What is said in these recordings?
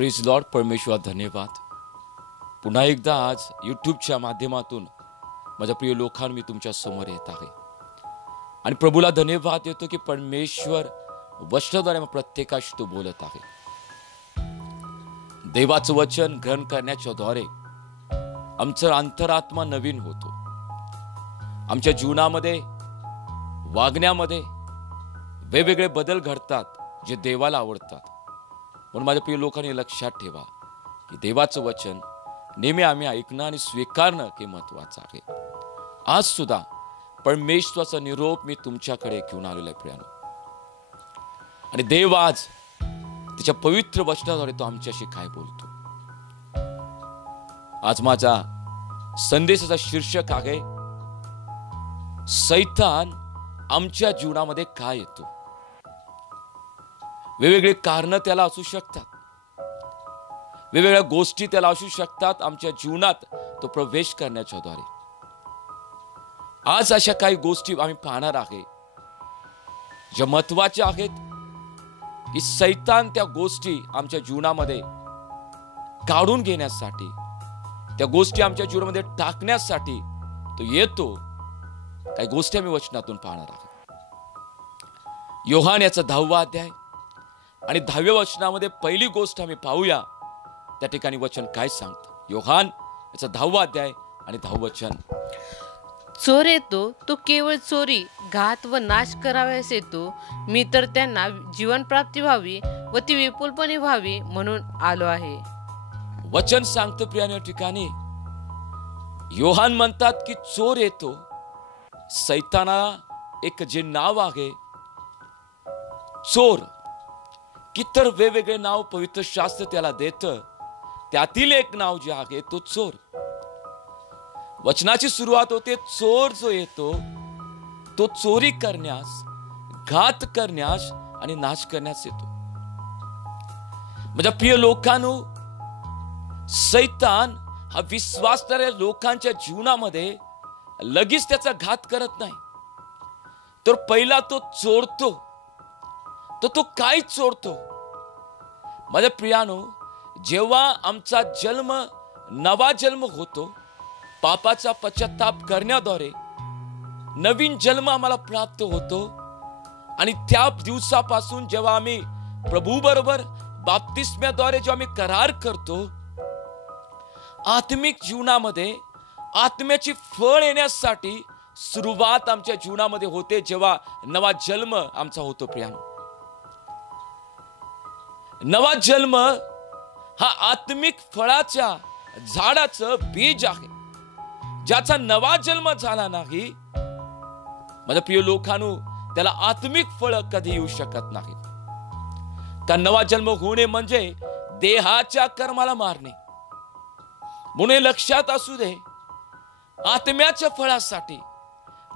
Praise Lord. परमेश्वर धन्यवाद. पुन्हा एकदा आज यूट्यूबच्या माध्यमातून माझ्या प्रिय लोकांनो मी तुमच्या समोर येत आहे आणि प्रभूला धन्यवाद देतो की परमेश्वर वचनाद्वारे प्रत्येकाशी तो बोलत आहे. देवाचं वचन ग्रहण करण्याच्या द्वारे आमचं अंतरात्मा नवीन होतो. आमच्या जीवनामध्ये वागण्यामध्ये वेगवेगळे बदल घडतात जे देवाला आवडतात. म्हणून माझ्या प्रिय लोकांनी लक्षात ठेवा की देवाचं वचन नेहमी आम्ही ऐकणं आणि स्वीकारणं हे महत्वाचं आहे. आज सुद्धा परमेश्वराचा निरोप मी तुमच्याकडे घेऊन आलेलो आहे प्रियानो. आणि देव आज त्याच्या पवित्र वचनाद्वारे तो आमच्याशी काय बोलतो. आज माझा संदेशाचा शीर्षक आहे सैतान आमच्या जीवनामध्ये काय येतो. वेगवेगळे कारण त्याला असू शकतात, वेगवेगळ्या गोष्टी त्याला असू शकतात आमच्या जीवनात तो प्रवेश करण्याच्या द्वारे. आज अशा काही गोष्टी आम्ही पाहणार आहे ज्या महत्वाच्या आहेत की सैतान त्या गोष्टी आमच्या जीवनामध्ये काढून घेण्यासाठी, त्या गोष्टी आमच्या जीवनामध्ये टाकण्यासाठी तो येतो. काही गोष्टी आम्ही वचनातून पाहणार आहोत. योहान याचा 10वा अध्याय आणि 10व्या वचनामध्ये पहिली गोष्ट आम्ही पाहूया. त्या ठिकाणी वचन काय सांगतं. योहान याचा 10वा अध्याय आणि 10वं वचन. चोर येतो तो केवळ चोरी, घात व नाश करावयास येतो. मी तर त्यांना जीवन प्राप्ती व्हावी व ती विपुलपणे व्हावी म्हणून आलो आहे. वचन सांगतं प्रियाने या ठिकाणी. योहान म्हणतात की चोर येतो. सैतानाला एक जे नाव आहे चोर, कितर वेगवेगळे नाव पवित्र शास्त्र त्याला देतं. त्यातील एक नाव जे आहे तो चोर. वचनाची सुरुवात होते चोर जो येतो तो चोरी करण्यास, घात करण्यास आणि नाश करण्यास येतो. माझ्या प्रिय लोकांनो, सैतान हा विश्वासणाऱ्या लोकांच्या जीवनामध्ये लगेच त्याचा घात करत नाही. तर पहिला तो चोरतो. तो काय चोरतो. माझ्या प्रियानो, जेव्हा आमचा जन्म नवा जन्म होतो, पापाचा पश्चाताप करण्याद्वारे नवीन जन्म आम्हाला प्राप्त होतो आणि त्या दिवसापासून जेव्हा आम्ही प्रभू बरोबर बाप्तिस्म्याद्वारे जेव्हा आम्ही करार करतो, आत्मिक जीवनामध्ये आत्म्याची फळ येण्यासाठी सुरुवात आमच्या जीवनामध्ये होते जेव्हा नवा जन्म आमचा होतो. प्रियानो, नवा जन्म हा आत्मिक फळाच्या झाडाचं बीज आहे. ज्याचा नवा जन्म झाला नाही, माझ्या प्रिय लोकांनो, त्याला आत्मिक फळ कधी येऊ शकत नाही. का नवा जन्म होणे म्हणजे देहाच्या कर्माला मारणे. म्हणून लक्षात असू दे, आत्म्याच्या फळासाठी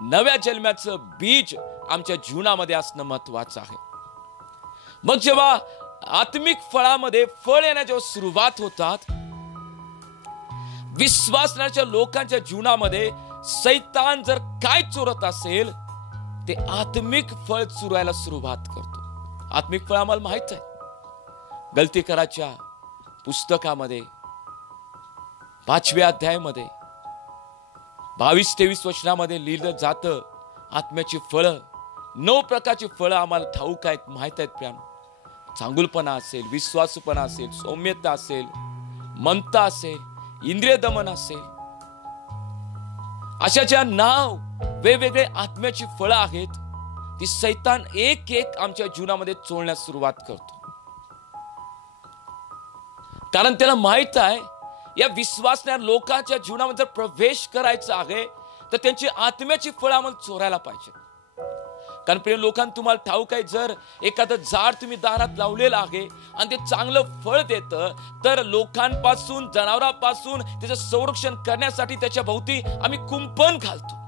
नव्या जन्माचं बीज आमच्या जीवनामध्ये असणं महत्वाचं आहे. मग जेव्हा आत्मिक फळामध्ये फळ येण्याच्या जेव्हा सुरुवात होतात, विश्वासणाऱ्या लोकांच्या जीवनामध्ये सैतान जर काय चोरत असेल ते आत्मिक फळ चुरायला सुरुवात करतो. आत्मिक फळ आम्हाला माहित आहे. गलती कराच्या पुस्तकामध्ये 5व्या अध्यायामध्ये 22-23 वचनामध्ये लिहिलं जातं आत्म्याची फळं. 9 प्रकारची फळं आम्हाला ठाऊक आहेत, माहित आहेत प्रियानो. चांगुलपणा असेल, विश्वासूपणा असेल, सौम्यता असेल, ममता असेल, इंद्रिय दमन असेल, अशाच्या नाव वेगवेगळे आत्म्याची फळं आहेत. ती सैतान एक एक आमच्या जीवनामध्ये चोळण्यास सुरुवात करतो. कारण त्याला माहित आहे या विश्वासणाऱ्या लोकांच्या जीवनामध्ये जर प्रवेश करायचा आहे तर त्यांची आत्म्याची फळं आम्हाला चोरायला पाहिजे. कारण प्रिय लोकांना, तुम्हाला ठाऊक आहे, जर एखादं झाड तुम्ही दारात लावलेलं आहे आणि ते चांगलं फळ देतं, तर लोकांपासून, जनावरांपासून त्याचं संरक्षण करण्यासाठी त्याच्या भोवती आम्ही कुंपण घालतो.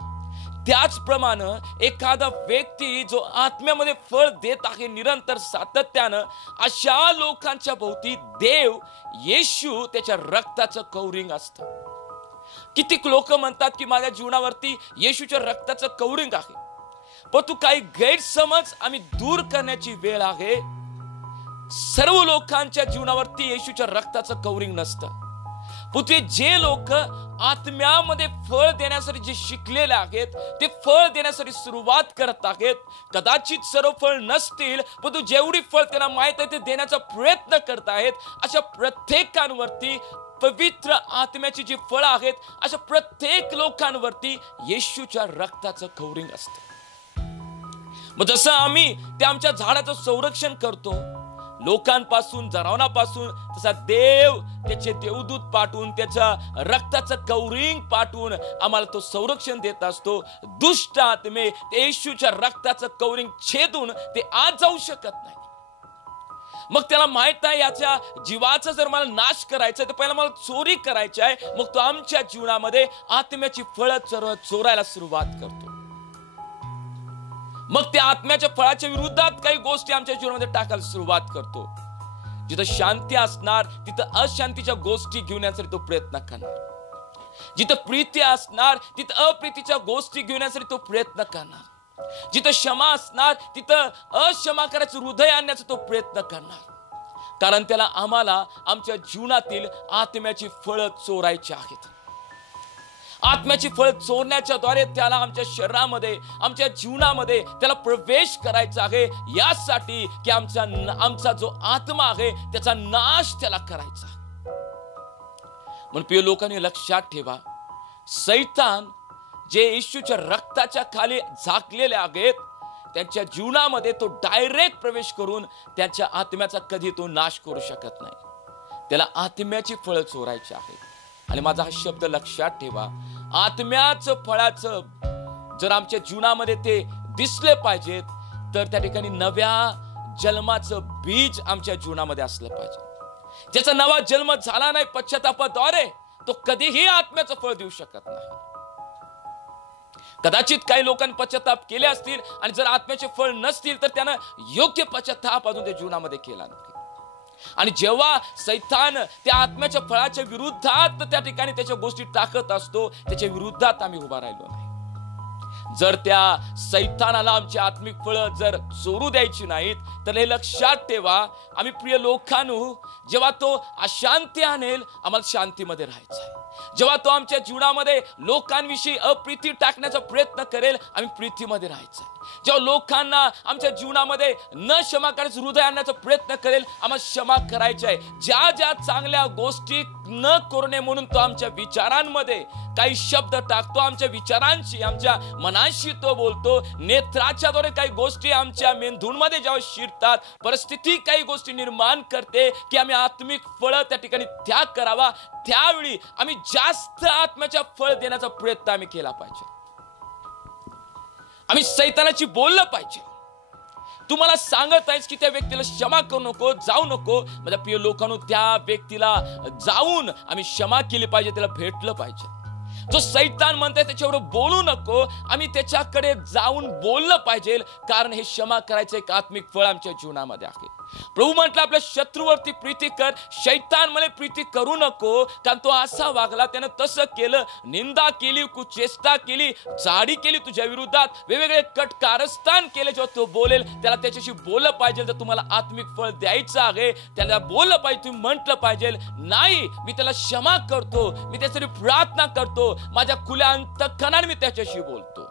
त्याचप्रमाणे एखादा व्यक्ती जो आत्म्यामध्ये फळ देत आहे निरंतर सातत्यानं, अशा लोकांच्या भोवती देव, येशू त्याच्या रक्ताचं कवरिंग असतं. कितीक लोक म्हणतात की माझ्या जीवनावरती येशूच्या रक्ताचं कवरिंग आहे. पण तू काही गैरसमज आम्ही दूर करण्याची वेळ आहे. सर्व लोकांच्या जीवनावरती येशूच्या रक्ताचं कवरिंग नसतं. पुढे जे लोक आत्म्यामध्ये फळ देण्यासाठी जे शिकलेले आहेत, ते फळ देण्यासाठी सुरुवात करत आहेत. कदाचित सर्व फळ नसतील, पण जेवढी फळ त्यांना माहित आहे ते देण्याचा प्रयत्न करत आहेत. अशा प्रत्येकांवरती पवित्र आत्म्याची जी फळं आहेत, अशा प्रत्येक लोकांवरती येशूच्या रक्ताचं कवरिंग असतं. मग जसं आम्ही त्या आमच्या झाडाचं संरक्षण करतो लोकांपासून, जनावरांपासून, तसा देव त्याचे देवदूत पाठवून, त्याच्या रक्ताचं कवरिंग पाठवून आम्हाला तो संरक्षण देत असतो. दुष्ट आत्मे येशूच्या रक्ताचं कवरिंग छेदून ते आत जाऊ शकत नाही. मग त्याला माहित आहे याच्या जीवाचा जर मला नाश करायचा तर पहिला मला चोरी करायची आहे. मग तो आमच्या जीवनामध्ये आत्म्याची फळं चोरायला सुरुवात करतो. मग त्या आत्म्याच्या फळाच्या विरुद्धात काही गोष्टी आमच्या जीवनामध्ये टाकायला सुरुवात करतो. जिथं शांती असणार तिथं अशांतीच्या गोष्टी घेऊन येण्यासाठी तो प्रयत्न करणार. जिथं प्रीती असणार तिथं अप्रीतीच्या गोष्टी घेऊन येण्यासाठी तो प्रयत्न करणार. जिथं क्षमा असणार तिथं अक्षमा करायचं हृदय आणण्याचा तो प्रयत्न करणार. कारण त्याला आम्हाला आमच्या जीवनातील आत्म्याची फळं चोरायची आहेत. आत्म्याची फळ चोरण्याच्या द्वारे त्याला आमच्या शरीरामध्ये, आमच्या जीवनामध्ये त्याला प्रवेश करायचा आहे. यासाठी की आमचा जो आत्मा आहे त्याचा नाश त्याला करायचा. म्हणून प्रिय लोकांनी लक्षात ठेवा, सैतान जे येशूच्या रक्ताच्या खाली झाकलेले आहेत त्यांच्या जीवनामध्ये तो डायरेक्ट प्रवेश करून त्यांच्या आत्म्याचा कधी तो नाश करू शकत नाही. त्याला आत्म्याची फळं चोरायची आहेत. आणि माझा हा शब्द लक्षात ठेवा, आत्म्याचं फळाचं जर आमच्या जीवनामध्ये ते दिसले पाहिजेत तर त्या ठिकाणी नव्या जन्माचं बीज आमच्या जीवनामध्ये असलं पाहिजे. ज्याचा नवा जन्म झाला नाही पश्चातापाद्वारे तो कधीही आत्म्याचं फळ देऊ शकत नाही. कदाचित काही लोकांनी पश्चाताप केले असतील आणि जर आत्म्याचे फळ नसतील तर त्यानं योग्य पश्चाताप अजून त्या जीवनामध्ये केला नाही. आणि जेव्हा सैतान त्या आत्म्याच्या फळाच्या विरुद्धात त्या ठिकाणी त्याच्या गोष्टी टाकत असतो, त्याच्या विरुद्धात आम्ही उभा राहिलो नाही. जर त्या सैतानाला आमची आत्मिक फळं जर चोरू द्यायची नाहीत तर हे लक्षात ठेवा, आम्ही प्रिय लोकांनो, जेव्हा तो अशांती आणेल आम्हाला शांतीमध्ये राहायचं आहे. जेव्हा तो आमच्या जीवनामध्ये लोकांविषयी अप्रीती टाकण्याचा प्रयत्न करेल आम्ही प्रीतीमध्ये राहायचं आहे. जेव्हा लोकांना आमच्या जीवनामध्ये न क्षमा करायचं हृदय आणण्याचा प्रयत्न करेल आम्हाला क्षमा करायचं आहे. ज्या ज्या चांगल्या गोष्टी न करू नये म्हणून तो आमच्या विचारांमध्ये काही शब्द टाकतो, आमच्या विचारांशी, आमच्या मनाशी तो बोलतो. नेत्राच्या द्वारे काही गोष्टी आमच्या मेंदूंमध्ये जेव्हा शिरतात, परिस्थिती काही गोष्टी निर्माण करते की आम्ही आत्मिक फळं त्या ठिकाणी त्याग करावा, त्यावेळी आम्ही जास्त आत्म्याच्या फळ देण्याचा प्रयत्न आम्ही केला पाहिजे. आम्ही सैतानाची बोललं पाहिजे. तुम्हाला सांगत आहेस की त्या व्यक्तीला क्षमा करू नको, जाऊ नको. माझ्या प्रिय लोकांनो, त्या व्यक्तीला जाऊन आम्ही क्षमा केली पाहिजे, त्याला भेटलं पाहिजे. जो सैतान म्हणताय त्याच्यावर बोलू नको, आम्ही त्याच्याकडे जाऊन बोललं पाहिजे. कारण हे क्षमा करायचं एक आत्मिक फळ आमच्या जीवनामध्ये आहे. प्रभू म्हटलं आपल्या शत्रूवरती प्रीती कर, शैतान मला प्रीती करू नको. कारण तो असा वागला, त्यानं तसं केलं, निंदा केली, कुचेष्टा केली, चाडी केली तुझ्या विरुद्धात, वेगवेगळे कट कारस्थान केले. जेव्हा तो बोलेल त्याला त्याच्याशी बोललं पाहिजे. जर तुम्हाला आत्मिक फळ द्यायचं आहे त्याला बोललं पाहिजे, तुम्ही म्हटलं पाहिजे नाही मी त्याला क्षमा करतो, मी त्यासाठी प्रार्थना करतो, माझ्या खुल्या अंतःकरणाने मी त्याच्याशी बोलतो.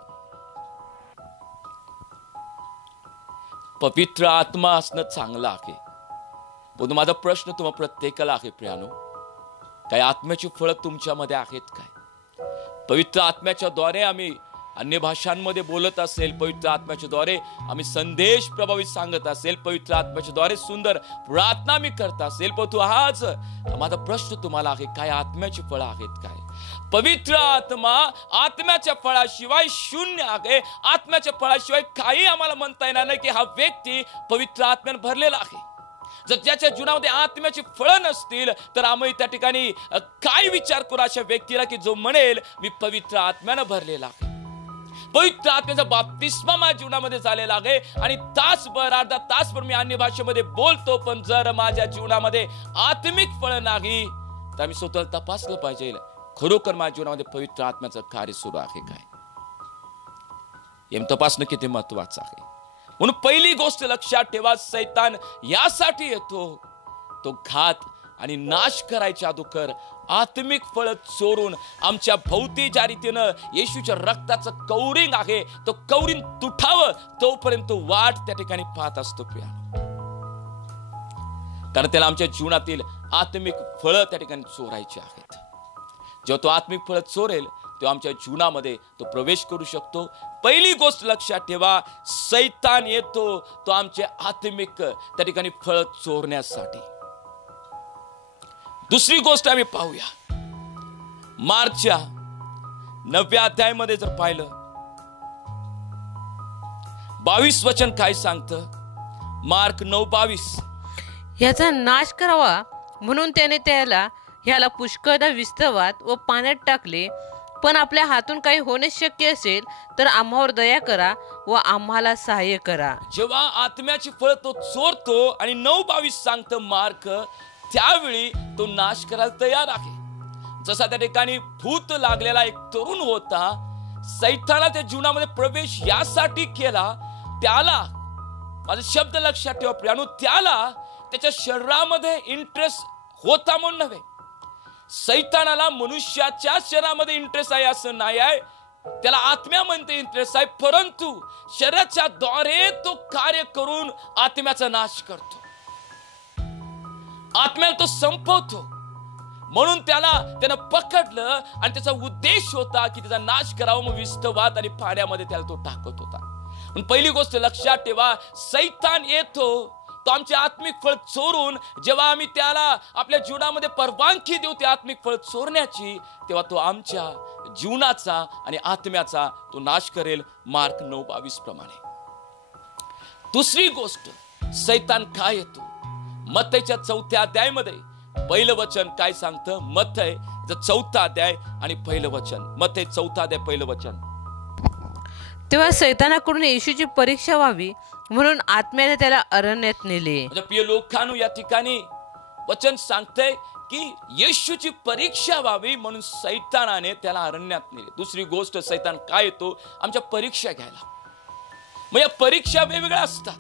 पवित्र आत्मा असणं चांगलं आहे. पण माझा प्रश्न तुम्हा प्रत्येकाला आहे प्रियानो, काही आत्म्याची फळं तुमच्यामध्ये आहेत काय? पवित्र आत्म्याच्या द्वारे आम्ही अन्य भाषांमध्ये बोलत असेल, पवित्र आत्म्याच्या द्वारे आम्ही संदेश प्रभावित सांगत असेल, पवित्र आत्म्याच्या द्वारे सुंदर प्रार्थना मी करत असेल, पण तू आज माझा प्रश्न तुम्हाला आहे, काय आत्म्याची फळं आहेत काय? पवित्र आत्मा आत्म्याच्या फळाशिवाय शून्य आहे. आत्म्याच्या फळाशिवाय काही आम्हाला म्हणता येणार नाही की हा व्यक्ती पवित्र आत्म्याने भरलेला आहे. जर त्याच्या जीवनामध्ये आत्म्याची फळं नसतील तर आम्ही त्या ठिकाणी काय विचार करू अशा व्यक्तीला की जो म्हणेल मी पवित्र आत्म्याने भरलेला आहे. पवित्र आत्म्याचा बाप्तिस्मा माझ्या जीवनामध्ये झालेला आहे आणि तासभर अर्धा तासभर मी अन्य भाषेमध्ये बोलतो, पण जर माझ्या जीवनामध्ये आत्मिक फळ नाही तर आम्ही स्वतःला तपासलं पाहिजे, खरोखर माझ्या जीवनामध्ये पवित्र आत्म्याचं कार्य सुरू आहे काय? हे तपासणं किती महत्वाचं आहे. म्हणून पहिली गोष्ट लक्षात ठेवा, सैतान यासाठी येतो, तो घात आणि नाश करायच्या अगोदर आत्मिक फळ चोरून आमच्या भोवती ज्या रीतीनं येशूच्या रक्ताचं कवरिंग आहे, तो कवरिंग तुटावं तोपर्यंत वाट त्या ठिकाणी पाहत असतो प्रियानो. कारण त्याला आमच्या जीवनातील आत्मिक फळं त्या ठिकाणी चोरायची आहेत. जेव्हा तो आत्मिक फळ चोरेल तो आमच्या जीवनामध्ये तो प्रवेश करू शकतो. पहिली गोष्ट लक्षात ठेवा, सैतान येतो तो आमचे आत्मिक त्या ठिकाणी फळ चोरण्यासाठी. दुसरी गोष्ट आम्ही पाहूया, मार्कच्या 9व्या अध्यायामध्ये जर पाहिलं, 22 वचन काय सांगतं? मार्क 9:22, ह्याचा नाश करावा म्हणून त्याने ह्याला पुष्कळदा विस्तवात व पाण्यात टाकले. पण आपल्या हातून काही होणे शक्य असेल तर आम्हावर दया करा व आम्हाला सहाय्य करा. जेव्हा आत्म्याची फळ तो चोरतो आणि 9:22 सांगतं मार्क, त्यावेळी तो नाश करायला तयार आहे. जसा त्या ठिकाणी भूत लागलेला एक तरुण होता, सैतानाला त्या जीवनामध्ये प्रवेश यासाठी केला, त्याला, माझा शब्द लक्षात ठेवा प्रियानो, त्याला त्याच्या शरीरामध्ये इंटरेस्ट होता म्हणून नव्हे. सैतानाला मनुष्याच्या शरीरामध्ये इंटरेस्ट आहे असं नाही आहे, त्याला आत्म्यामध्ये इंटरेस्ट आहे, परंतु शरीराच्या द्वारे तो कार्य करून आत्म्याचा नाश करतो, आत्म्याला तो संपवतो. म्हणून त्यानं पकडलं आणि त्याचा उद्देश होता की त्याचा नाश करावा, मग विस्तवात आणि पाण्यामध्ये त्याला तो टाकत होता. पण पहिली गोष्ट लक्षात ठेवा, सैतान येतो तो आमचे आत्मिक फळ चोरून, जेव्हा आम्ही त्याला आपल्या जीवनामध्ये परवानगी देऊ ते आत्मिक फळ चोरण्याची, तेव्हा तो आमच्या जीवनाचा आणि आत्म्याचा तो नाश करेल, मार्क 9:22 प्रमाणे. दुसरी गोष्ट, सैतान काय येतो? मत्तईच्या 4थ्या अध्यायामध्ये पहिलं वचन काय सांगतं? मत्तई 4था अध्याय आणि पहिलं वचन, मत्तई 4था अध्याय पहिलं वचन. तेव्हा सैतानाकडून येशूची परीक्षा व्हावी म्हणून आत्म्याने त्याला अरण्यात नेले. म्हणजे प्रिय लोकांनो, या ठिकाणी वचन सांगतंय की येशूची परीक्षा व्हावी म्हणून सैतानाने त्याला अरण्यात नेले. दुसरी गोष्ट, सैतान काय येतो? आमच्या परीक्षा घ्यायला. मग या परीक्षा वेगवेगळ्या असतात.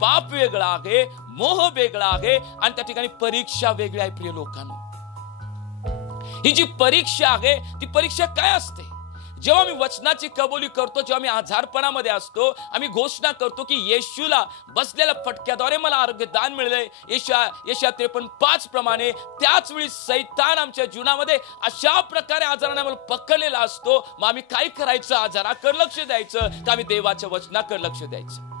पाप वेगळा आहे, मोह वेगळा आहे आणि त्या ठिकाणी परीक्षा वेगळी आहे. प्रिय लोकांनो, ही जी परीक्षा आहे ती परीक्षा काय असते? जेव्हा मी वचनाची कबुली करतो, जेव्हा मी आजारपणामध्ये असतो, आम्ही घोषणा करतो की येशूला बसलेल्या फटक्याद्वारे मला आरोग्य दान मिळले, यशा 53:5 प्रमाणे, त्याच वेळी सैतान आमच्या जीवनामध्ये अशा प्रकारे आजाराने मला पकडलेला असतो. मग आम्ही काय करायचं? आजाराकडे लक्ष द्यायचं का आम्ही देवाच्या वचनाकडे लक्ष द्यायचं?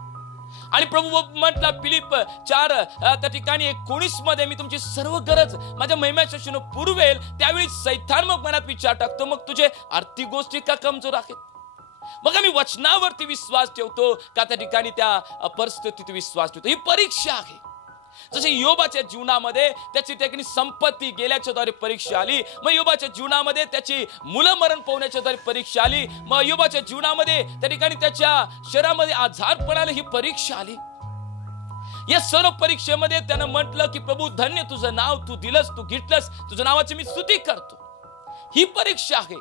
आणि प्रभू म्हटला फिलिप 4 त्या ठिकाणी 19 मध्ये, मी तुमची सर्व गरज माझ्या महिम्याच्या शक्तीने पुरवेल. त्यावेळी सैतान मग मनात विचार टाकतो, मग तुझे आर्थिक गोष्टी का कमजोर आहेत? मग आम्ही वचनावरती विश्वास ठेवतो का त्या ठिकाणी त्या परिस्थितीत विश्वास ठेवतो? ही परीक्षा आहे. जसे योबाच्या जीवनामध्ये त्याची ठिकाणी संपत्ती गेल्याच्या द्वारे परीक्षा आली, मग योबाच्या जीवनामध्ये त्याची मुलं मरण पावण्याच्या द्वारे परीक्षा आली, मग योबाच्या जीवनामध्ये त्या ठिकाणी त्याच्या शरीरामध्ये आजारपणाला ही परीक्षा आली. या सर्व परीक्षेमध्ये त्यानं म्हटलं की प्रभू धन्य तुझं नाव, तू दिलंस, तू घेतलंस, तुझ्या नावाची मी स्तुती करतो. ही परीक्षा आहे.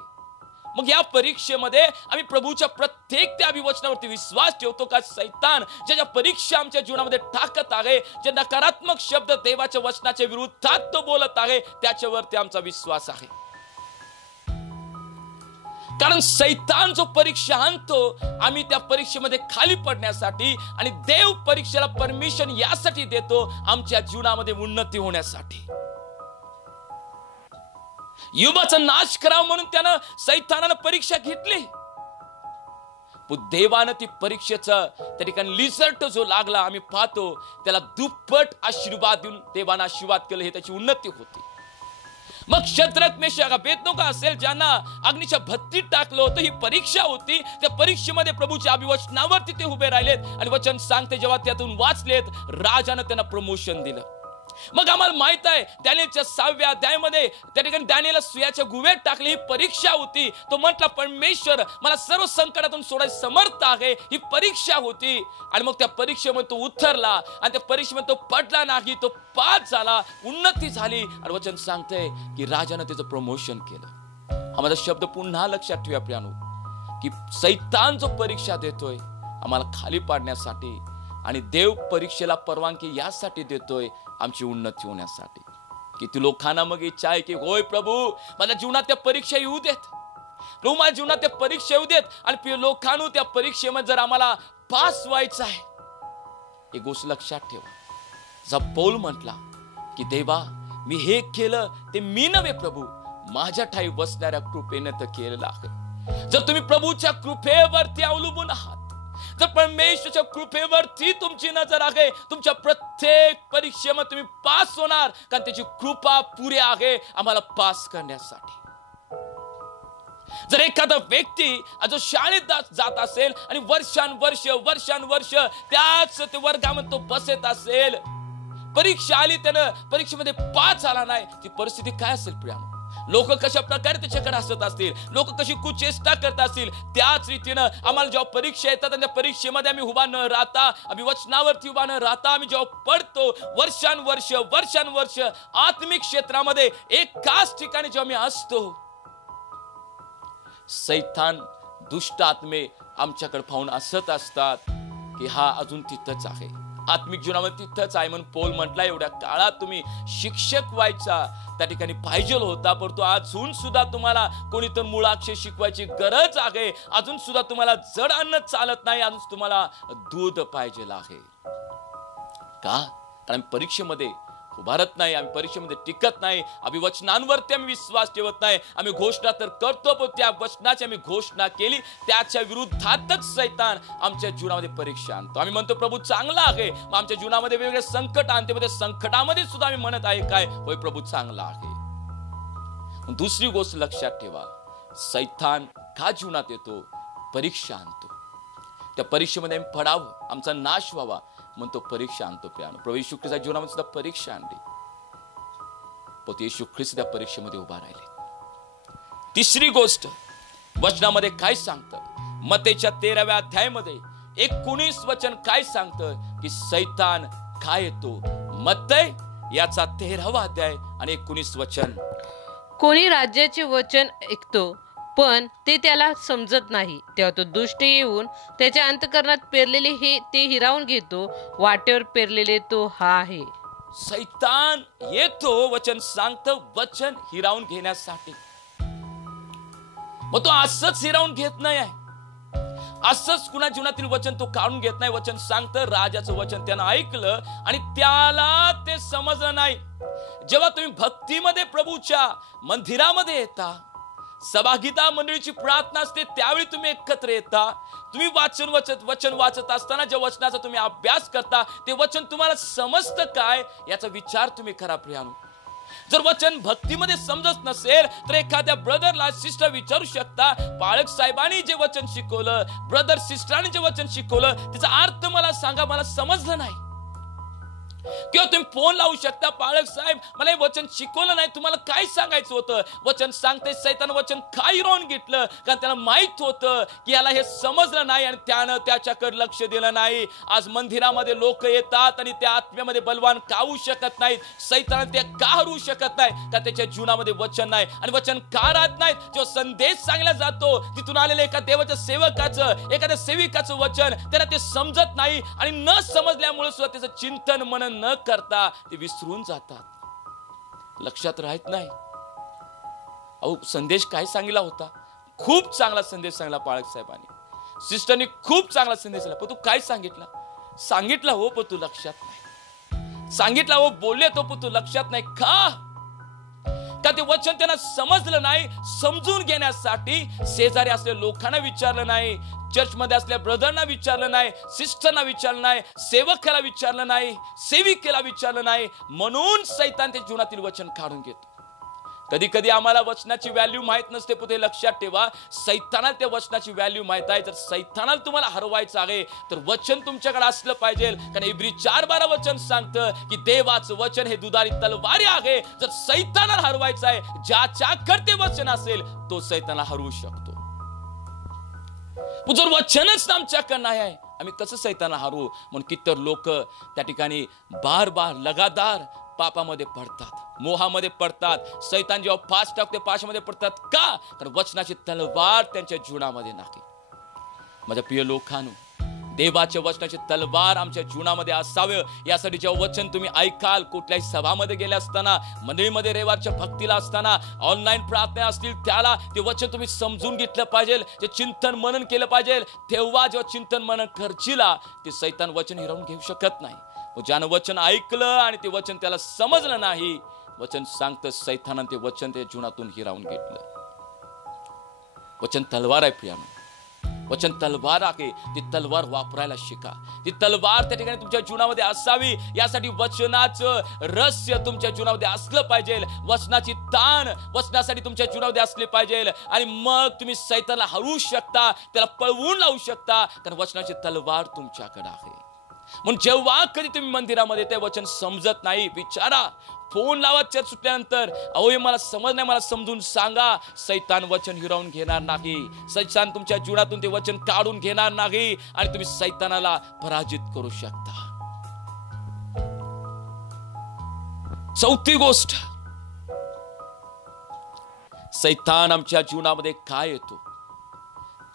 मग या परीक्षेमध्ये आम्ही प्रभूच्या प्रत्येक त्या अभिवचनावरती विश्वास ठेवतो का सैतान ज्या परीक्षा आमच्या जीवनामध्ये टाकत आहे, जे नकारात्मक शब्द देवाच्या वचनाच्या विरुद्धात तो बोलत आहे, त्याच्यावरती आमचा विश्वास आहे. कारण सैतान जो परीक्षा आणतो, आम्ही त्या परीक्षेमध्ये खाली पडण्यासाठी, आणि देव परीक्षेला परमिशन यासाठी देतो आमच्या जीवनामध्ये उन्नती होण्यासाठी. युबाचा नाश करावा म्हणून त्यानं सैतानानं परीक्षा घेतली, देवानं ती परीक्षेचा त्या ठिकाणी रिझल्ट जो लागला आम्ही पाहतो, त्याला दुप्पट आशीर्वाद देऊन देवानं आशीर्वाद केलं, हे त्याची उन्नती होती. मग शद्रक मेशक अबेदnego असेल ज्यांना अग्नीच्या भट्टीत टाकलं होतं, ही परीक्षा होती. त्या परीक्षेमध्ये प्रभूच्या अभिवचनावरती ते उभे राहिलेत आणि वचन सांगते जेव्हा त्यातून वाचलेत, राजानं त्यांना प्रमोशन दिलं. मग आम्हाला माहित आहे दानिएलच्या 6व्या अध्यायामध्ये त्या ठिकाणी दानिएलला सुयाच्या गुव्यात टाकली, ही परीक्षा होती. तो म्हटला परमेश्वर मला सर्व संकटातून सोडायला समर्थ आहे, ही परीक्षा होती. आणि मग त्या परीक्षेमध्ये तो उतरला आणि त्या परीक्षेमध्ये तो पडला नाही, तो पास झाला, उन्नती झाली. आणि वचन सांगते की राजानं त्याचं प्रमोशन केलं. हा माझा शब्द पुन्हा लक्षात ठेवा प्रियानो, की सैतान जो परीक्षा देतोय आम्हाला खाली पाडण्यासाठी आणि देव परीक्षेला परवानगी यासाठी देतोय, आमची उन्नती होण्यासाठी. किती लोकांना मग इच्छा आहे की होय प्रभू माझ्या जीवनात त्या परीक्षा येऊ देत, प्रभू माझ्या जीवनात त्या परीक्षा येऊ देत. आणि प्रिय लोकांनो, त्या परीक्षेमध्ये जर आम्हाला पास व्हायचं आहे, एक गोष्ट लक्षात ठेवा. जर पौल म्हटला की देवा मी हे केलं ते मी नव्हे प्रभू, माझ्या ठाई बसणाऱ्या कृपेनं तर केलेलं आहे. जर तुम्ही प्रभूच्या कृपेवरती अवलंबून आहात, जर परमेश्वराच्या कृपेवरती तुमची नजर आहे, तुमच्या प्रत्येक परीक्षेमध्ये तुम्ही पास होणार, कारण त्याची कृपा पुरे आहे आम्हाला पास करण्यासाठी. जर एखादा व्यक्ती जो शाळेत जात असेल आणि वर्षानुवर्ष त्याच ते वर्गामध्ये तो बसत असेल, परीक्षा आली त्यानं परीक्षेमध्ये पास झाला नाही, ती परिस्थिती काय असेल प्रियानो? लोक कशा प्रकारे त्याच्याकडे हसत असतील, लोक कशी कुचेष्टा करत असतील. त्याच रीतीनं आम्हाला जेव्हा परीक्षा येतात आणि त्या परीक्षेमध्ये आम्ही उभा न राहता, आम्ही वचनावरती उभा न राहता, आम्ही जेव्हा पडतो वर्षानुवर्ष आत्मिक क्षेत्रामध्ये एकाच ठिकाणी जेव्हा आम्ही असतो, सैतान दुष्ट आत्मे आमच्याकडे पाहून हसत असतात की हा अजून तिथंच आहे, आत्मिक जीवनामध्ये तिथंच आहे. म्हणून पौल म्हटला एवढ्या काळात तुम्ही शिक्षक व्हायचा त्या ठिकाणी पाहिजे होता, परंतु अजून सुद्धा तुम्हाला कोणीतरी मुळाक्षर शिकवायची गरज आहे. अजून सुद्धा तुम्हाला जड अन्न चालत नाही, अजून तुम्हाला दूध पाहिजे आहे. का? कारण परीक्षेमध्ये उभारत नाही, आम्ही परीक्षेमध्ये टिकत नाही, आम्ही वचनांवरती आम्ही विश्वास ठेवत नाही. आम्ही घोषणा तर करतो, पण त्या वचनाची आम्ही घोषणा केली त्याच्या विरुद्धातच सैतान आमच्या जीवनामध्ये परीक्षा आणतो. आम्ही म्हणतो प्रभू चांगला आहे, मग आमच्या जीवनामध्ये वेगवेगळे संकट आणते, मग संकटामध्ये सुद्धा आम्ही म्हणत आहे काय होय प्रभू चांगला आहे. दुसरी गोष्ट लक्षात ठेवा, सैतान का जीवनात येतो? परीक्षा आणतो. त्या परीक्षेमध्ये आम्ही पडावं, आमचा नाश व्हावा म्हणतो परीक्षा आणतो. प्रभू येशू ख्रिस्ताच्या जीवनामध्ये सुद्धा परीक्षा आणली, पण येशू ख्रिस्त त्या परीक्षेमध्ये उभा राहिले. तिसरी गोष्ट वचनामध्ये काय सांगतं? मत्तेच्या 13व्या अध्यायामध्ये 19 वचन काय सांगतं की सैतान काय येतो? मत्ते याचा 13वा अध्याय आणि 19 वचन. कोणी राज्याचे वचन ऐकतो पण ते त्याला समजत नाही, तेव्हा तो दुष्ट येऊन त्याच्या अंतःकरणात पेरलेले हे ते हिरावून घेतो. वाटेवर पेरलेले तो हा आहे. सैतान येतो, वचन सांगतं, वचन हिरावून घेण्यासाठी. मग तो असंच हिरावून घेत नाही आहे, असंच कुणा जीवनातील वचन तो काढून घेत नाही. वचन सांगतं राजाचं वचन त्यानं ऐकलं आणि त्याला ते समजलं नाही. जेव्हा तुम्ही भक्तीमध्ये प्रभूच्या मंदिरामध्ये येता, सभागीता मंडळीची प्रार्थना असते, त्यावेळी तुम्ही एकत्र येता, तुम्ही वचन वाचत असताना ज्या वचनाचा तुम्ही अभ्यास करता ते वचन तुम्हाला समजतं काय याचा विचार तुम्ही करा प्रियानो. जर वचन भक्तीमध्ये समजत नसेल तर एखाद्या ब्रदरला सिस्टर विचारू शकता, पाळक साहेबांनी जे वचन शिकवलं, ब्रदर सिस्टरांनी जे वचन शिकवलं त्याचा अर्थ मला सांगा, मला समजलं नाही. किंवा तुम्ही फोन लावू शकता, पाळक साहेब मला हे वचन शिकवलं नाही, तुम्हाला काय सांगायचं होतं? वचन सांगते सैतान वचन काय हिरावून घेतलं, कारण त्याला माहित होतं की याला हे समजलं नाही आणि त्यानं त्याच्याकडे लक्ष दिलं नाही. आज मंदिरामध्ये लोक येतात आणि त्या आत्म्यामध्ये बलवान का होऊ शकत नाहीत, सैतान ते का हरू शकत नाही, का त्याच्या जीवनामध्ये वचन नाही. आणि वचन का राहत नाहीत? जेव्हा संदेश सांगला जातो तिथून आलेलं एका देवाच्या सेवकाचं, एखाद्या सेविकाचं वचन त्यांना ते समजत नाही आणि न समजल्यामुळे सुद्धा त्याचं चिंतन मनन न करता ते विसरून जातात, लक्षात राहत नाही. अहो संदेश काय सांगितला होता? खूप चांगला संदेश सांगितला पाळक साहेबांनी, सिस्टरनी खूप चांगला संदेश दिला, पण तू काय सांगितला हो पण तू लक्षात नाही, सांगितला हो बोलले तो पण तू लक्षात नाही. का ते वचन त्यांना समजलं नाही. समजून घेण्यासाठी शेजारी असलेल्या लोकांना विचारलं नाही, चर्चमध्ये असलेल्या ब्रदरना विचारलं नाही, सिस्टरना विचारलं नाही, सेवकाला विचारलं नाही, सेविकेला विचारलं नाही, म्हणून सैतान ते जीवनातील वचन काढून घेतो. कधी कधी आम्हाला वचनाची व्हॅल्यू माहित नसते, पण ते लक्षात ठेवा सैतानाला त्या वचनाची व्हॅल्यू माहित आहे. जर सैतानाला तुम्हाला हरवायचं आहे तर वचन तुमच्याकडे असलं पाहिजे, कारण इब्री 4:12 वचन सांगतं की देवाचं वचन हे दुधारी तलवारी आहे. जर सैतानाला हरवायचं आहे, ज्याच्याकडे ते वचन असेल तो सैतानाला हरवू शकतो. जर वचनच आमच्याकडे नाही आहे, आम्ही कसं सैतानाला हरवू? म्हणून कितीतर लोक त्या ठिकाणी बार लगातार पापामध्ये पडतात, मोहामध्ये पडतात. सैतान जेव्हा पाच टाकते पाशामध्ये पडतात का? कारण वचनाची तलवार त्यांच्या जीवनामध्ये नाही. माझ्या प्रिय लोकांनो, देवाच्या वचनाची तलवार आमच्या जीवनामध्ये असावे, यासाठी जेव्हा वचन तुम्ही ऐकाल, कुठल्याही सभामध्ये गेले असताना, मंडळीमध्ये रविवारच्या भक्तीला असताना, ऑनलाईन प्रार्थना असतील त्याला ते वचन तुम्ही समजून घेतलं पाहिजे, ते चिंतन मनन केलं पाहिजे. तेव्हा जेव्हा चिंतन मनन करशीला ते सैतान वचन हिरावून घेऊ शकत नाही. ज्यानं वचन ऐकलं आणि ते वचन त्याला समजलं नाही, वचन सांगतं सैतानानं ते वचन त्या जीवनातून हिरावून घेतलं. वचन तलवार आहे प्रियानो, वचन तलवार आहे. ती तलवार वापरायला शिका. ती तलवार त्या ठिकाणी तुमच्या जीवनामध्ये असावी, यासाठी वचनाचं रहस्य तुमच्या जीवनामध्ये असलं पाहिजे. वचनाची ताण वचनासाठी तुमच्या जीवनामध्ये असली पाहिजे, आणि मग तुम्ही सैतानाला हरवू शकता, त्याला पळवून लावू शकता, कारण वचनाची तलवार तुमच्याकडे आहे. म्हणून जेव्हा कधी तुम्ही मंदिरामध्ये ते वचन समजत नाही, विचारा, फोन लावा चर्च सुटल्यानंतर, अहो हे मला समज नाही, मला समजून सांगा. सैतान वचन हिरावून घेणार नाही. सैतान तुमच्या जीवनातून ते वचन काढून घेणार नाही, आणि तुम्ही सैतानाला पराजित करू शकता. चौथी गोष्ट, सैतान आमच्या जीवनामध्ये काय येतो,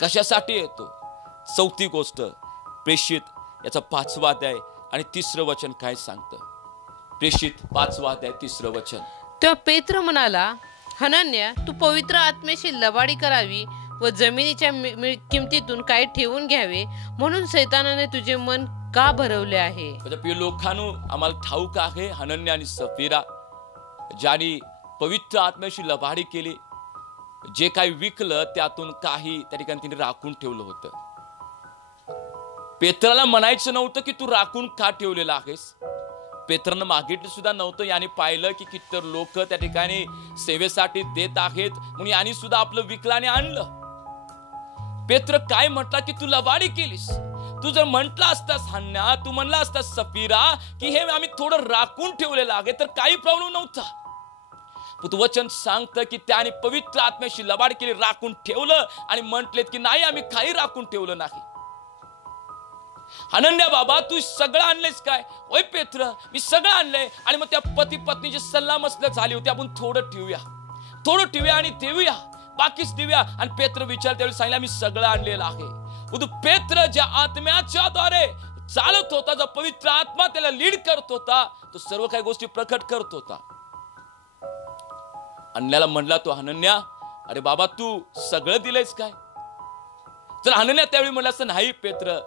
कशासाठी येतो. चौथी गोष्ट, प्रेषित याचा 5वा अध्याय आणि 3रं वचन काय सांगतं. प्रेषित 5वा अध्याय 3रं वचन. तेव्हा पेत्र म्हणाला, हनन्या, तू पवित्र आत्म्याशी लबाडी करावी व जमिनीच्या किमतीतून काही ठेवून घ्यावे, म्हणून सैतानाने तुझे मन का भरवले आहे. प्रिय लोकांनो, आम्हाला ठाऊक आहे हनन्या आणि सफीरा ज्यांनी पवित्र आत्म्याशी लबाडी केली, जे काही विकलं त्यातून काही त्या ठिकाणी तिने राखून ठेवलं होतं. पेत्राला म्हणायचं नव्हतं की तू राखून का ठेवलेला आहेस. पेत्रानं मागितलं सुद्धा नव्हतं. याने पाहिलं की कितीतर लोक त्या ठिकाणी सेवेसाठी देत आहेत, म्हणून याने सुद्धा आपलं विकलं आणि आणलं. पेत्र काय म्हटला की तू लबाडी केलीस. तू जर म्हटला असतास हन्या, तू म्हणला असतास सफीरा की हे आम्ही थोडं राखून ठेवलेलं आहे, तर काही प्रॉब्लेम नव्हता. तू वचन सांगतं की त्याने पवित्र आत्म्याशी लबाड केली, राखून ठेवलं, आणि म्हटलेत की नाही आम्ही काही राखून ठेवलं नाही. हनन्या बाबा, तू सगळं आणलेस काय. ओय पेत्र, मी सगळं आणलंय. आणि मग त्या पती पत्नीची सल्ला मसला झाली होती, आपण थोडं ठेवूया आणि देऊया, बाकीच देऊया. आणि पेत्र विचार त्यावेळी सांगितलं मी सगळं आणलेलं आहे. तू पेत्र ज्या आत्म्याच्या द्वारे चालत होता, जो पवित्र आत्मा त्याला लीड करत होता, तो सर्व काही गोष्टी प्रकट करत होता. अन्याला म्हणला तो, हनन्या, अरे बाबा तू सगळं दिलंयस काय. तर हनन्या त्यावेळी म्हणला असं, नाही पेत्र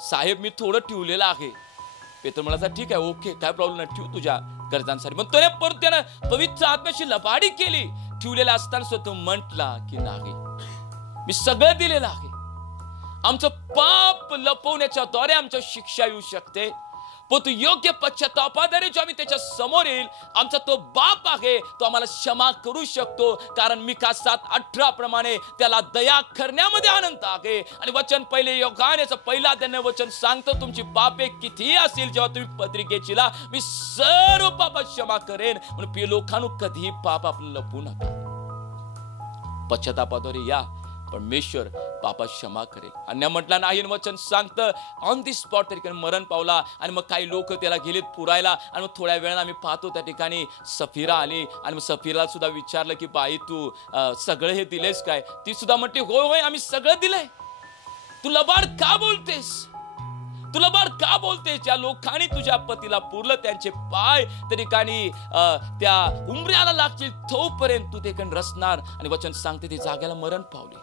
साहेब, मी थोडं ठेवलेलं आहे. पेत्र म्हणाला, ठीक आहे, ओके, काय प्रॉब्लेम नाही, ठेव तुझ्या गरजांसाठी. मग तो परत त्यानं पवित्र आत्म्याशी लबाडी केली. ठेवलेला असताना स्वतः म्हटला की नाही, मी सगळं दिलेलं आहे. आमचं पाप लपवण्याच्या द्वारे आमच्या शिक्षा येऊ शकते, पण तो योग्य पश्चातापाद्वारे जो आम्ही त्याच्या समोर येईल, आमचा तो बाप आहे, तो आम्हाला क्षमा करू शकतो. कारण मिका 7:18 प्रमाणे त्याला दया करण्यामध्ये आनंद आहे. आणि वचन पहिले योगानेचं पहिला त्याने वचन सांगतो, तुमची पापे कितीही असतील, जेव्हा तुम्ही पदरी घेशीला, मी सर्व पाप क्षमा करेन. म्हणून प्रिय लोकांनो, कधीही पाप आपलं लपवू नका. पश्चातापाद्वारे या, परमेश्वर पापा क्षमा करेल. अन्य म्हटला नाही, वचन सांगतं ऑन दी स्पॉट त्या ठिकाणी मरण पावला. आणि मग काही लोक त्याला गेलेत पुरायला. आणि मग थोड्या वेळाने आम्ही पाहतो त्या ठिकाणी सफीरा आली. आणि मग सफीराला सुद्धा विचारलं की बाई तू सगळं हे दिलेस काय. ती सुद्धा म्हणते होय होय आम्ही सगळं दिलंय. तू लबाड का बोलतेस, तू लबाड का बोलतेस. ज्या लोकांनी तुझ्या पतीला पुरलं त्यांचे पाय त्या ठिकाणी त्या उंबऱ्याला लागतील तोपर्यंत तू ते रचणार. आणि वचन सांगते ती जाग्याला मरण पावली.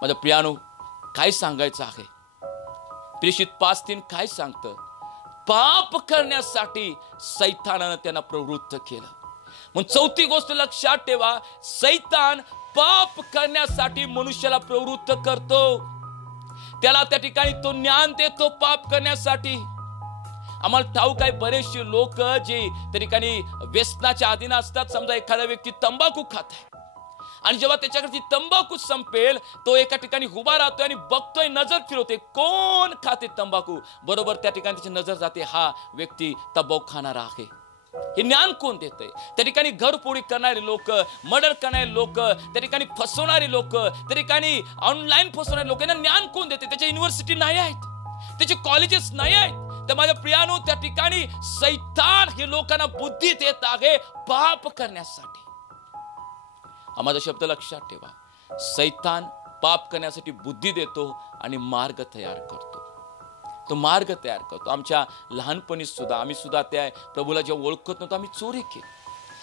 माझ्या प्रियानो, काय सांगायचं आहे. प्रेषित 5:3 काय सांगतं, पाप करण्यासाठी सैतानानं त्यांना प्रवृत्त केलं. म्हणून चौथी गोष्ट लक्षात ठेवा, सैतान पाप करण्यासाठी मनुष्याला प्रवृत्त करतो. त्याला त्या ठिकाणी तो ज्ञान देतो पाप करण्यासाठी. आम्हाला ठाऊक आहे बरेचसे लोक जे त्या ठिकाणी व्यसनाच्या अधीन असतात. समजा एखादा व्यक्ती तंबाखू खात आहे, आणि जेव्हा त्याच्याकडे तंबाखू संपेल, तो एका ठिकाणी उभा राहतोय आणि बघतोय, नजर फिरवते, कोण खाते तंबाखू. बरोबर त्या ठिकाणी त्याची नजर जाते, हा व्यक्ती तंबाखू खाणारा आहे. हे ज्ञान कोण देतंय. त्या ठिकाणी घरफोडी करणारे लोक, मर्डर करणारे लोक, त्या ठिकाणी फसवणारे लोक, त्या ठिकाणी ऑनलाईन फसवणारे लोक, यांना ज्ञान कोण देते. त्याच्या युनिव्हर्सिटी नाही आहेत, त्याचे कॉलेजेस नाही आहेत. तर माझ्या प्रियानो, त्या ठिकाणी सैतान हे लोकांना बुद्धी देत आहे पाप करण्यासाठी. माझा शब्द लक्षात ठेवा, सैतान पाप करण्यासाठी बुद्धी देतो आणि मार्ग तयार करतो. तो मार्ग तयार करतो. आमच्या लहानपणी सुद्धा आम्ही सुद्धा त्या प्रभूला जेव्हा ओळखत नव्हतो आम्ही चोरी केली.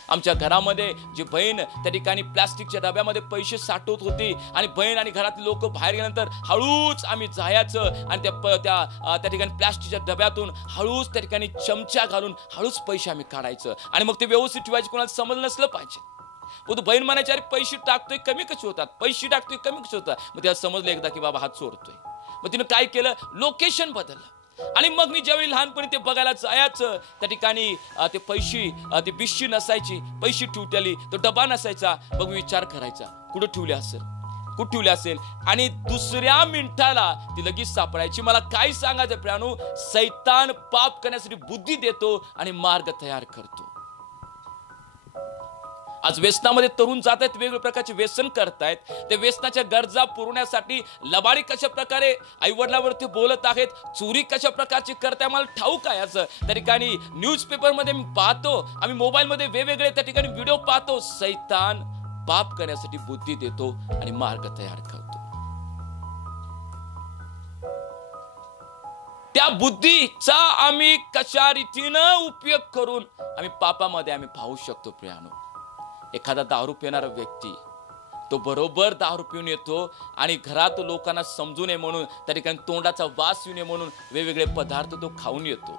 आमच्या घरामध्ये जी बहीण त्या ठिकाणी प्लास्टिकच्या डब्यामध्ये पैसे साठवत होती आणि बहीण आणि घरातले लोक बाहेर गेल्यानंतर हळूच आम्ही जायचं आणि त्या ठिकाणी प्लास्टिकच्या डब्यातून हळूच त्या ठिकाणी चमचा घालून हळूच पैसे आम्ही काढायचं आणि मग ते व्यवस्थित ठेवायचे, कोणाला समजलं नसलं पाहिजे. मग तो बहीण म्हणायची अरे पैसे टाकतोय कमी कसे होतात, पैसे टाकतोय कमी कसे होतात. मग त्याला समजलं एकदा की बाबा हात चोरतोय. मग तिनं काय केलं, लोकेशन बदललं. आणि मग मी ज्यावेळी लहानपणी ते बघायला जायचं त्या ठिकाणी ते पैसे ते बिशी नसायची, पैसे ठेवलेली, तो डबा नसायचा. मग मी विचार करायचा कुठं ठेवले असेल आणि दुसऱ्या मिनिटाला ती लगेच सापडायची. मला काय सांगायचं प्रियानो, सैतान पाप करण्यासाठी बुद्धी देतो आणि मार्ग तयार करतो. आज व्यसनामध्ये तरुण जात आहेत, वेगवेगळ्या प्रकारचे व्यसन करतायत. ते व्यसनाच्या गरजा पुरवण्यासाठी लबाडी कशा प्रकारे आई वडिलांवरती बोलत आहेत, चोरी कशा प्रकारची करताय मला ठाऊक आहे. असं त्या ठिकाणी न्यूजपेपरमध्ये मी पाहतो, आम्ही मोबाईलमध्ये वेगवेगळे त्या ठिकाणी व्हिडिओ पाहतो. सैतान पाप करण्यासाठी बुद्धी देतो आणि मार्ग तयार करतो. त्या बुद्धीचा आम्ही कशा रीतीनं उपयोग करून आम्ही पापामध्ये आम्ही पाहू शकतो प्रियानो. एखादा दारू पिणारा व्यक्ती तो बरोबर दारू पिऊन येतो आणि घरात लोकांना समजू नये म्हणून त्या ठिकाणी तोंडाचा वास येऊ नये म्हणून वेगवेगळे पदार्थ तो खाऊन येतो.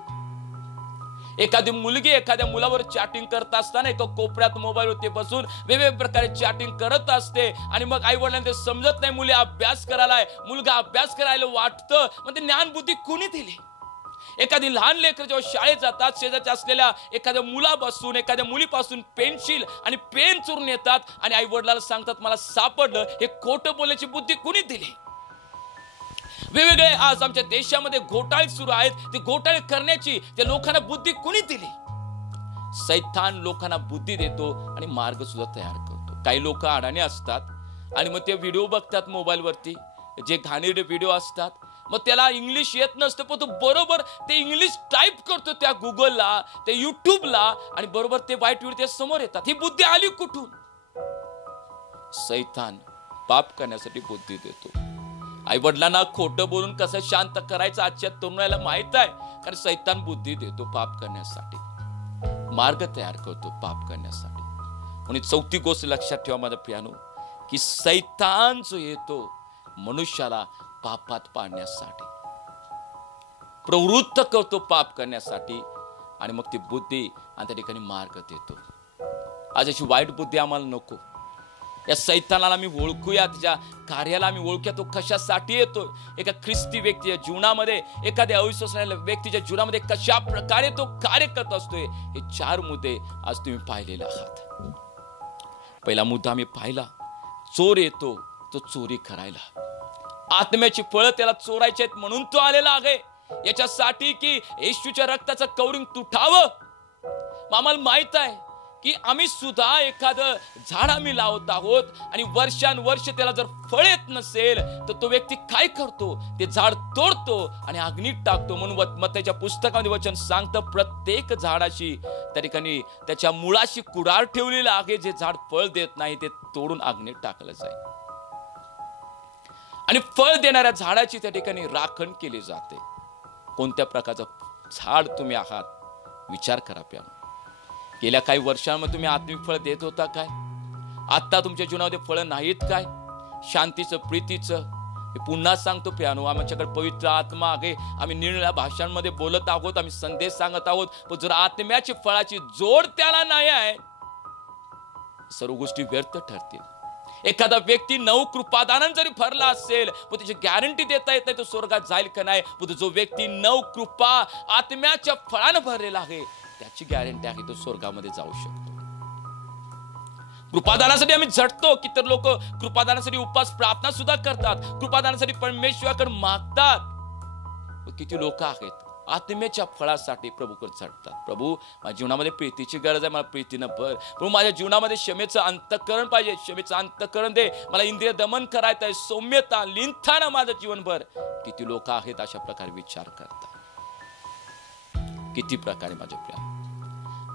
एखादी मुलगी एखाद्या मुलावर चॅटिंग करत असताना एका कोपऱ्यात मोबाईलवरती बसून वेगवेगळ्या प्रकारे चॅटिंग करत असते आणि मग आई वडिलांना ते समजत नाही, मुली अभ्यास करायला, मुलगा अभ्यास करायला वाटतं. मग ते ज्ञान बुद्धी कोणी दिली? एखादी लहान लेकर जेव्हा शाळेत जातात, शेजारच्या असलेल्या एखाद्या मुलापासून एखाद्या मुलीपासून पेन्सिल आणि पेन चोरून येतात आणि आई वडिलांना सांगतात मला सापडलं. हे खोटं बोलण्याची बुद्धी कुणी दिली? वेगवेगळे आज आमच्या देशामध्ये घोटाळे सुरू आहेत. ते घोटाळे करण्याची त्या लोकांना बुद्धी कुणी दिली? सैतान लोकांना बुद्धी देतो आणि मार्ग सुद्धा तयार करतो. काही लोक अडाणी असतात आणि मग ते व्हिडिओ बघतात मोबाईलवरती, जे घाणेरडे व्हिडिओ असतात. मग त्याला इंग्लिश येत नसतं पण तो बरोबर ते इंग्लिश टाईप करतो त्या गुगलला, त्या युट्यूबला आणि बरोबर ते वाईट व्हिडिओ त्या समोर येतात. ही बुद्धी आली कुठून? सैतान पाप करण्यासाठी बुद्धी देतो. आई वडिलांना खोटं बोलून कसं शांत करायचं आजच्या तरुणाला माहित आहे, कारण सैतान बुद्धी देतो पाप करण्यासाठी, मार्ग तयार करतो पाप करण्यासाठी. म्हणून चौथी गोष्ट लक्षात ठेवा माझ्या प्रियानो, की सैतान जो येतो मनुष्याला पापात पाडण्यासाठी, प्रवृत्त करतो पाप करण्यासाठी आणि मग ती बुद्धी आणि त्या ठिकाणी मार्ग देतो. आज अशी वाईट बुद्धी आम्हाला नको. या सैतानाला आम्ही ओळखूया, त्याच्या कार्याला आम्ही ओळखूया, तो कशासाठी येतो. एका ख्रिस्ती व्यक्तीच्या जीवनामध्ये, एखाद्या अविश्वासलेल्या व्यक्तीच्या जीवनामध्ये कशा प्रकारे तो कार्य करत असतोय, हे 4 मुद्दे आज तुम्ही पाहिलेले आहात. पहिला मुद्दा आम्ही पाहिला, चोर येतो तो चोरी करायला. आत्म्याची फळं त्याला चोरायची आहेत म्हणून तो आलेला आहे, याच्यासाठी की येशूच्या रक्ताचं कवरिंग तुटावं. आम्हाला माहित आहे की आम्ही सुद्धा एखादं झाड आम्ही लावत आहोत आणि वर्षानुवर्ष त्याला जर फळ येत नसेल तर तो व्यक्ती काय करतो, ते झाड तोडतो आणि अग्नीत टाकतो. म्हणून मत्तईच्या पुस्तकामध्ये वचन सांगतं, प्रत्येक झाडाशी त्या ठिकाणी त्याच्या मुळाशी कुडाळ ठेवलेला आहे, जे झाड फळ देत नाही ते तोडून अग्नीत टाकलं जाईल आणि फळ देणाऱ्या झाडाची त्या ठिकाणी राखण केली जाते. कोणत्या प्रकारचं झाड तुम्ही आहात विचार करा प्यानो. गेल्या काही वर्षांमध्ये तुम्ही आत्मिक फळ देत होता काय? आता तुमच्या जीवनामध्ये फळं नाहीत काय? शांतीचं, प्रीतीचं. मी पुन्हा सांगतो प्यानो, आमच्याकडे पवित्र आत्मा आहे, आम्ही निरनिराळ्या भाषांमध्ये बोलत आहोत, आम्ही संदेश सांगत आहोत, पण जर आत्म्याची फळाची जोड त्याला नाही आहे, सर्व गोष्टी व्यर्थ ठरतील. एखादा व्यक्ती 9 कृपादानां जरी भरला असेल पण त्याची गॅरंटी देता येत नाही तो स्वर्गात जाईल का नाही. पण जो व्यक्ती 9 कृपा आत्म्याच्या फळानं भरलेला आहे त्याची गॅरंटी आहे तो स्वर्गामध्ये जाऊ शकतो. कृपादानासाठी आम्ही झटतो, की तर लोक कृपादानासाठी उपवास प्रार्थना सुद्धा करतात, कृपादानासाठी परमेश्वराकडे मागतात. किती लोक आहेत आत्म्याच्या फळासाठी प्रभूकडे झटतात. प्रभू माझ्या जीवनामध्ये प्रीतीची गरज आहे, मला प्रीतीनं भर. प्रभू माझ्या जीवनामध्ये क्षमेचं अंतःकरण पाहिजे, क्षमेचं अंतःकरण दे. मला इंद्रिय दमन करायचं आहे, सौम्यता लिंथानं माझं जीवन भर. किती लोक आहेत अशा प्रकारे विचार करतात. किती प्रकारे माझे प्रिय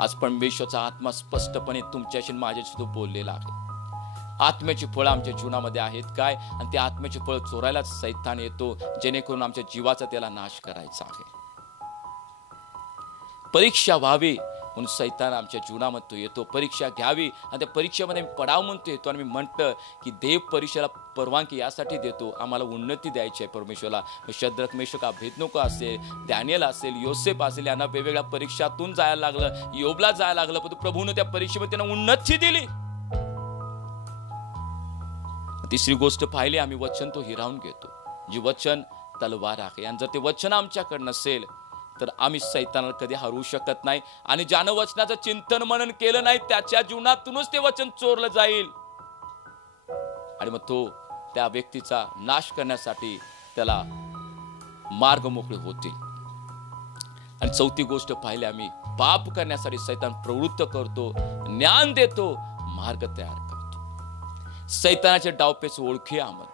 आज परमेश्वराचा आत्मा स्पष्टपणे तुमच्याशी माझ्याशी तो बोललेला आहे. आत्म्याची फळं आमच्या जीवनामध्ये आहेत काय, आणि ते आत्म्याची फळं चोरायलाच सैतान येतो, जेणेकरून आमच्या जीवाचा त्याला नाश करायचा आहे. परीक्षा व्हावी म्हणून सैतान आमच्या जीवनामध्ये तो येतो, परीक्षा घ्यावी आणि त्या परीक्षेमध्ये पडाव म्हणतो येतो. आणि मी म्हटलं की देव परीक्षेला परवानगी यासाठी देतो, आम्हाला उन्नती द्यायची आहे परमेश्वरला. शद्रक मेशक अबेदनगो असेल, डॅनियल असेल, योसेफ असेल, यांना वेगवेगळ्या परीक्षातून जायला लागलं, योबला जायला लागलं, पण प्रभूने त्या परीक्षेमध्ये त्यांना उन्नती दिली. तिसरी गोष्ट पाहिली, आम्ही वचन तो हिरावून घेतो. जी वचन तलवार आहे, आणि जर ते वचन आमच्याकडे नसेल तर आम्ही सैतानाला कधी हरवू शकत नाही. आणि ज्यानं वचनाचं चिंतन मनन केलं नाही त्याच्या जीवनातूनच ते वचन चोरलं जाईल, आणि मग तो त्या व्यक्तीचा नाश करण्यासाठी त्याला मार्ग मोकळे होतील. आणि चौथी गोष्ट पाहिली आम्ही, पाप करण्यासाठी सैतान प्रवृत्त करतो, ज्ञान देतो, मार्ग तयार करतो. सैतानाचे डावपेच ओळखी आम्हाला.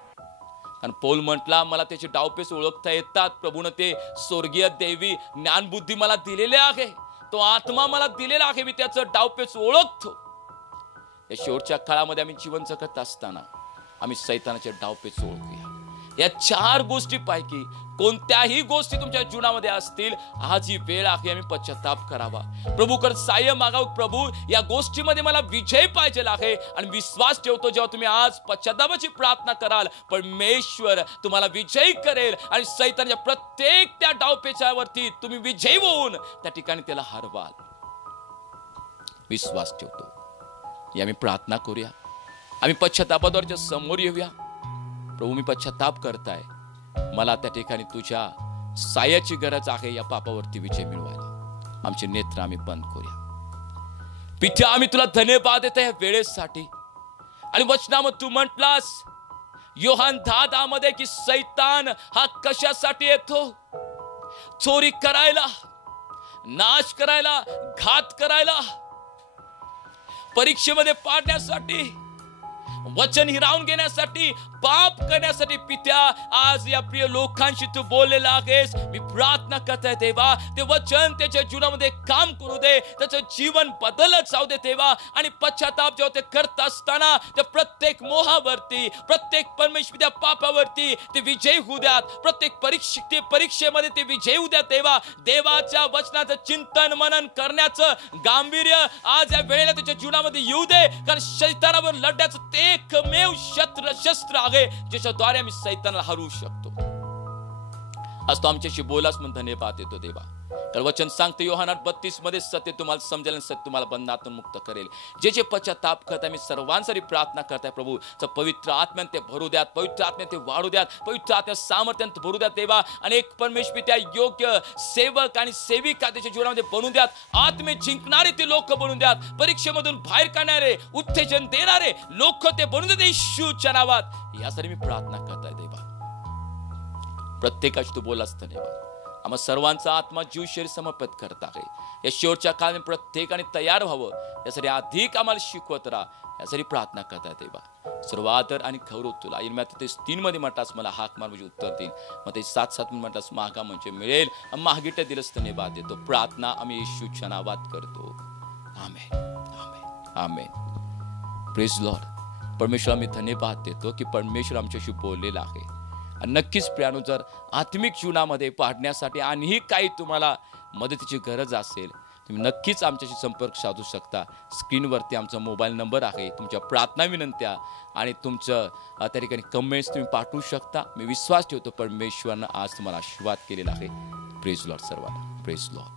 आणि पौल म्हटला, मला त्याचे डावपेच ओळखता येतात. प्रभूने ते स्वर्गीय देवी ज्ञानबुद्धी मला दिलेले आहे, तो आत्मा मला दिलेला आहे, मी त्याचं डावपेच ओळखतो. या शेवटच्या काळामध्ये आम्ही जीवन जगत असताना आम्ही सैतानाचे डावपेच ओळखूया. या 4 गोष्टीपैकी कोणत्याही गोष्टी तुमच्या जीवनामध्ये असतील, आज ही वेळ आहे आम्ही पश्चाताप करावा, प्रभूकडे सहाय्य मागावं. प्रभू, या गोष्टीमध्ये मला विजय पाहिजे आहे. आणि विश्वास ठेवतो, जेव्हा तुम्ही आज पश्चातापाची प्रार्थना कराल, परमेश्वर तुम्हाला विजयी करेल आणि सैतानाच्या प्रत्येक त्या डावपेचावरती तुम्ही विजयी होऊन त्या ठिकाणी त्याला हरवाल. विश्वास ठेवतो. या आम्ही प्रार्थना करूया, आम्ही पश्चातापाद्वारे समोर येऊया. प्रभू, मी पश्चाताप करताय, मला त्या ठिकाणी तुझ्या साह्याची गरज आहे या पापावरती विजय मिळवायला. आमचे नेत्र आम्ही बंद करूया. पित्या, आम्ही तुला धन्यवाद देतो या वेळेसाठी. आणि वचनामध्ये तू म्हटलास योहान 10:10 मध्ये की सैतान हा कशासाठी येतो? चोरी करायला, नाश करायला, घात करायला, परीक्षेमध्ये पाडण्यासाठी, वचन हिरावून घेण्यासाठी, पाप करण्यासाठी. पित्या, आज या प्रिय लोकांशी तू बोललेला आहेस. मी प्रार्थना करताय देवा, ते वचन त्याच्या जीवनामध्ये काम करू दे, त्याचं जीवन बदलत जाऊ दे देवा. आणि पश्चाताप जेव्हा ते करत असताना त्या प्रत्येक मोहावरती, प्रत्येक परमेश्वर त्या पापावरती ते विजय होऊ द्यात. प्रत्येक परीक्षेमध्ये ते विजय होऊ द्यात देवा. देवाच्या वचनाचं चिंतन मनन करण्याचं गांभीर्य आज या वेळेला त्याच्या जीवनामध्ये येऊ दे. कारण शैतानावर लढण्याचं ते एकमेव शस्त्र आहे ज्याच्याद्वारे आम्ही सैतानाला हरवू शकतो. आज तो आमच्याशी बोलास म्हणून धन्यवाद देतो देवा. तर वचन सांगते योहान 8:32 मध्ये, सत्य तुम्हाला समजेल आणि सत्य तुम्हाला बंधनातून मुक्त करेल. जे जे पश्चाताप करताय, मी सर्वांसाठी प्रार्थना करताय प्रभू, पवित्र आत्म्याने ते भरू द्यात, पवित्र आत्म्याने ते वाढू द्यात, पवित्र आत्म्या सामर्थ्याने भरू द्यात देवा. आणि एक परमेश्वर त्या योग्य सेवक आणि सेविका त्याच्या जीवनामध्ये बनवून द्यात. आत्मे जिंकणारे ते लोक बनवून द्यात, परीक्षेमधून बाहेर काढणारे, उत्तेजन देणारे लोक ते बनवून देत येशूच्या नावात. यासाठी मी प्रार्थना करताय देवा. प्रत्येकाशी तू बोलास धन्यवाद. आम्हा सर्वांचा आत्मा जीव शरीर समर्पित करत आहे. या शेवटच्या काळात प्रत्येकाने तयार व्हावं यासाठी अधिक आम्हाला शिकवत राहा, यासाठी प्रार्थना करता देवा. सर्व आदर आणि गौरव तुला. इरम्या 3 मध्ये म्हटलास मला हाक मार म्हणजे उत्तर देईन, मग ते 7:7 म्हटलास मागा म्हणजे मिळेल. मागितलं दिलंच धन्यवाद देतो. प्रार्थना आम्ही येशूच्या नावात करतो. आमेन, आमेन, आमेन. Praise Lord. परमेश्वर आम्ही धन्यवाद देतो की परमेश्वर आमच्याशी बोललेला आहे. आणि नक्कीच प्रियानो, जर आत्मिक जीवनामध्ये पाडण्यासाठी आणि काही तुम्हाला मदतीची गरज असेल, तुम्ही नक्कीच आमच्याशी संपर्क साधू शकता. स्क्रीनवरती आमचा मोबाईल नंबर आहे. तुमच्या प्रार्थना विनंत्या आणि तुमचं त्या ठिकाणी कमेंट्स तुम्ही पाठवू शकता. मी विश्वास ठेवतो परमेश्वरनं आज तुम्हाला आशीर्वाद केलेला आहे. प्रेज लॉर्ड सर्वांना. Praise Lord.